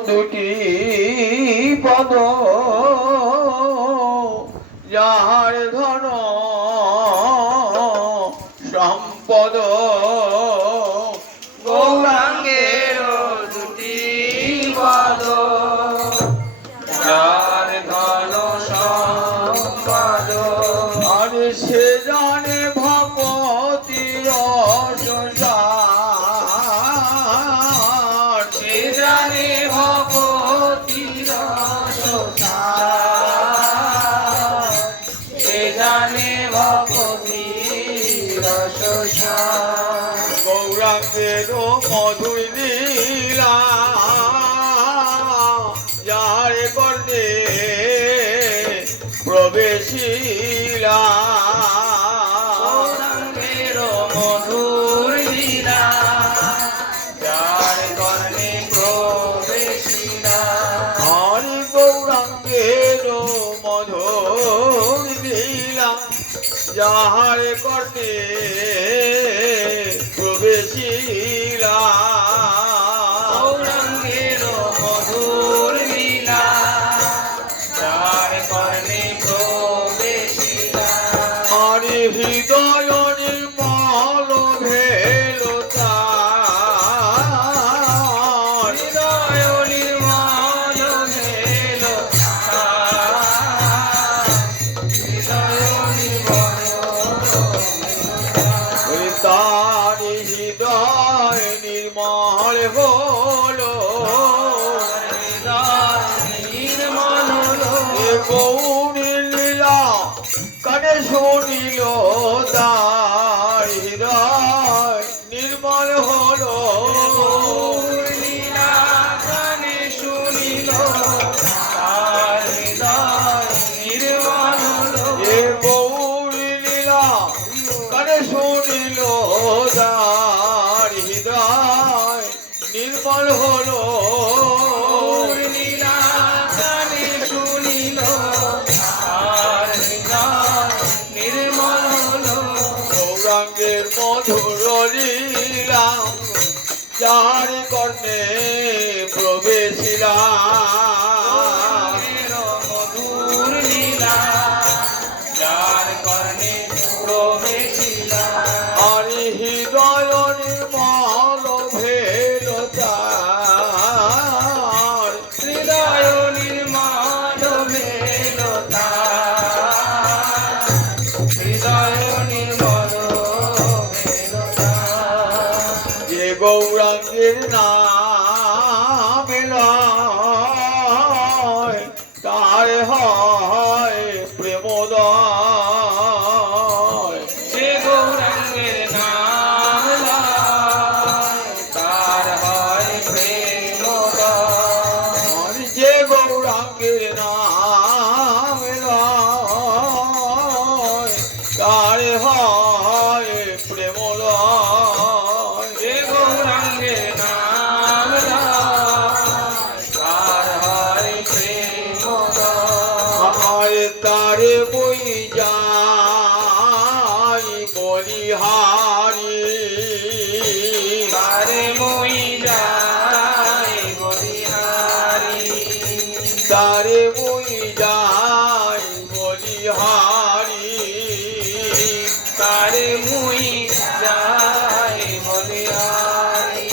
দুটি পদ যাহার ধন সম্পদ গৌরাঙ্গের দুটি পদ যার ধন সম্পদ আর সে জানে ভগবতীর সংসার সে জানে ভগবতীর সংসার সে জানে ভগবতীর সংসার গৌরাঙ্গের মধুর লীলা যার কর্ণে প্রবেশিলা গৌরাঙ্গের মধুর লীলা যার কর্ণে প্রবেশিলা হরি গৌরাঙ্গের মধুর লীলা যাহার কর্ণে প্রবেশিলা গৌরাঙ্গের মধুর লীলা যার কর্ণে প্রবেশিলা হরি হৃদয় নির্মল ভেল তার হৃদয় নির্মল ভেল হৃদয় নির্মল তার হৃদয় নির্মল হলো নির্মল এ গৌরী লীলা কানে শুনিল তার হৃদয় নির্মল হলো লীলা কানে শুনিল তার হৃদয় নির্মল এ গৌরী লীলা কানে শুনিল তার হৃদয় নির্মল হলো লীলা কানে শুনিল তার হৃদয় নির্মল হলো গৌরাঙ্গের মধুর লীলা যার কর্ণে প্রবেশিলা মধুর লীলা যার কর্ণে প্রবেশিলা আর হৃদয় নির্মল ভেল তার হৃদয় নির্মল ভেল তার হৃদয় নির্মল ভেল তার যে গৌরাঙ্গের নাম লয় তার হয় প্রেমোদয় যে গৌরাঙ্গের নাম লয় তার হয় প্রেমোদয় আর যে গৌরাঙ্গের নাম লয় তার হয় প্রেমলয় যে গৌরাঙ্গের নাম লয় তার হয় প্রেমোদয় আর তারে বই যাই বলিহারি তারে মই যায় বলিহারি তারে বই যাই বলিহারি তারে মই যায় বলিহারি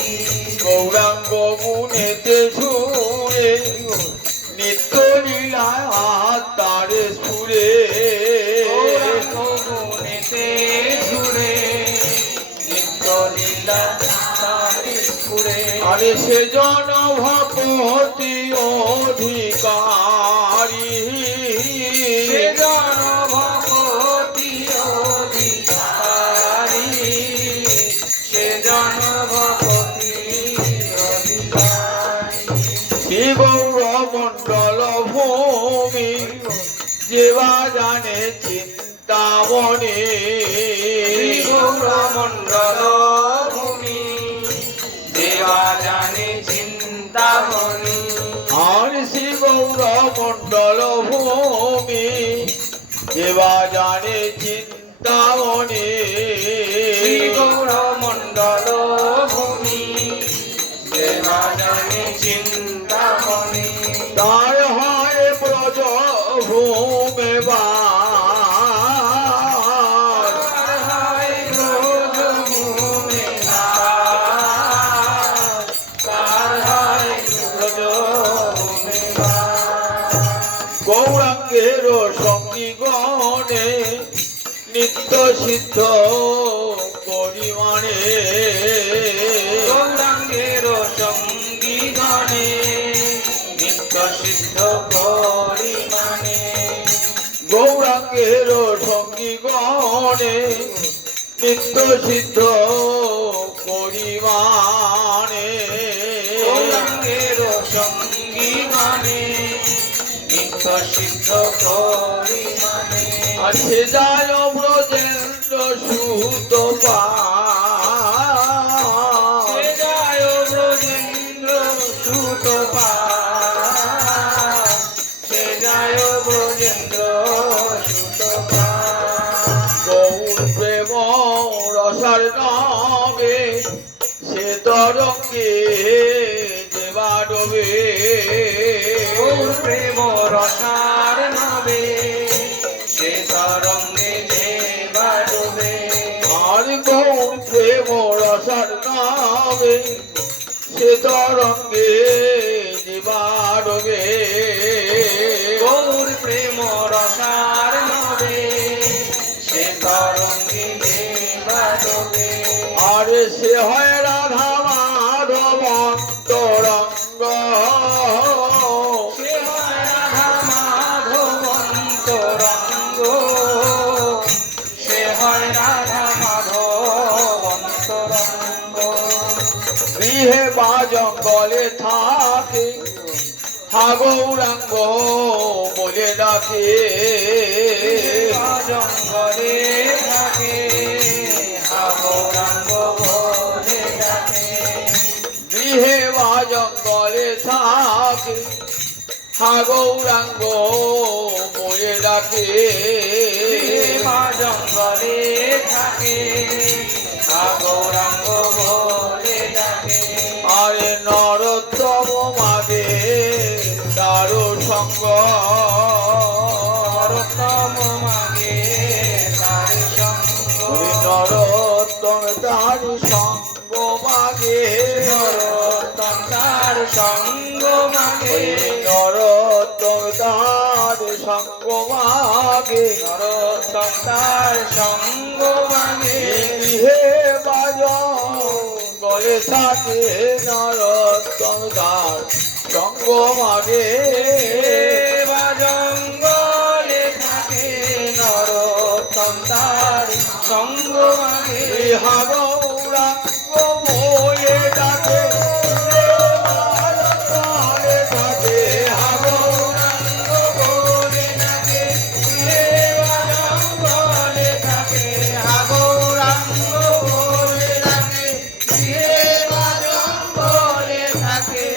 গৌরাঙ্গ গুণেতে ঝুড়ে নিত্য লীলায় তারে সুরে গৌরাঙ্গ গুণেতে ঝুরে নিত্য লীলা তারে স্ফুরে আরে সে জন ভগবতী অধিকারী সে জন ভগবতী অধিকারী সে জন ভগবতী অধিকারী শিব মণ্ডল ভূমি যেবা জানে চিন্তামণি গৌরমণ্ডল ভূমি দেবা জানে চিন্তামণি আর শিব মণ্ডল ভূমি যেবা জানে চিন্তামণি গৌরমণ্ডল ভূমি দেবা জানে চিন্তা তার হয় ব্রজ ভূমে বাস তার হয় ব্রজভূমে বাস, তার হয় ব্রজভূমে বাস। গৌরাঙ্গের সঙ্গী গণে নিত্য সিদ্ধ পরিমাণে গৌরাঙ্গের সঙ্গী গণে নিত্য সিদ্ধ পরিমাণে। গৌরাঙ্গের সঙ্গী গণে নিত্য সিদ্ধ পরিমাণে গৌরাঙ্গের সঙ্গী গণে নিত্য সিদ্ধ পরিমাণে। আছে যায় ব্রজেন্দ্র সুত সে যায় ব্রজেন্দ্র সুত পাশ, সে যায় ব্রজেন্দ্র সুত পাশ। গৌর প্রেম রসার নামে সে তরঙ্গে দেবাডবে গৌর প্রেম রসার নবে, সে তরঙ্গে যে বাজবে। আর গৌর প্রেম রসার নামে সে তরঙ্গে দেবাডবে গৌর প্রেম রসার নবে, সে তরঙ্গে যে বাজবে। আর সে হয় রাধা মাধব অন্তরঙ্গ সে হয় রাধা মাধব অন্তরঙ্গ, সে হয় রাধা মাধব অন্তরঙ্গ। গৃহে বা জঙ্গলে থাকে হা গৌরাঙ্গ বলে ডাকে জঙ্গলে থাকে হা গৌরাঙ্গ বলে ডাকে। গৃহে বা জঙ্গলে থাকে হা গৌরাঙ্গ বলে ডাকে মা জঙ্গলে থাকে হা গৌরাঙ্গ বলে ডাকে। আরে নরোত্তম মাগে দারু সঙ্গ নরোত্তম মাগে তার সঙ্গ। নরোত্তম দারু সঙ্গ মাগে নরোত্তম তার সঙ্গ মাগে। নরোত্তম দারু সঙ্গ মাগে নরোত্তম তার সঙ্গ মাগে। গৃহে বাজ গলে থাকে নরোত্তম দার সঙ্গ মাগে বা জঙ্গলে থাকে নরোত্তম তার সঙ্গ মাগে। ইহা গৌরাঙ্গ বলে ডাকে গলে থাকে হা গৌরাঙ্গ বলে ডাকে, হে বা জঙ্গলে থাকে হা গৌরাঙ্গ বলে ডাকে, হে বা জঙ্গলে থাকে।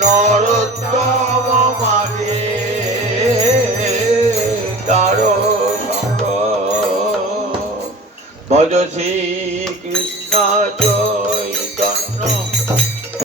নরোত্তম মাগে দারো সঙ্গ ভজ শ্রী কৃষ্ণ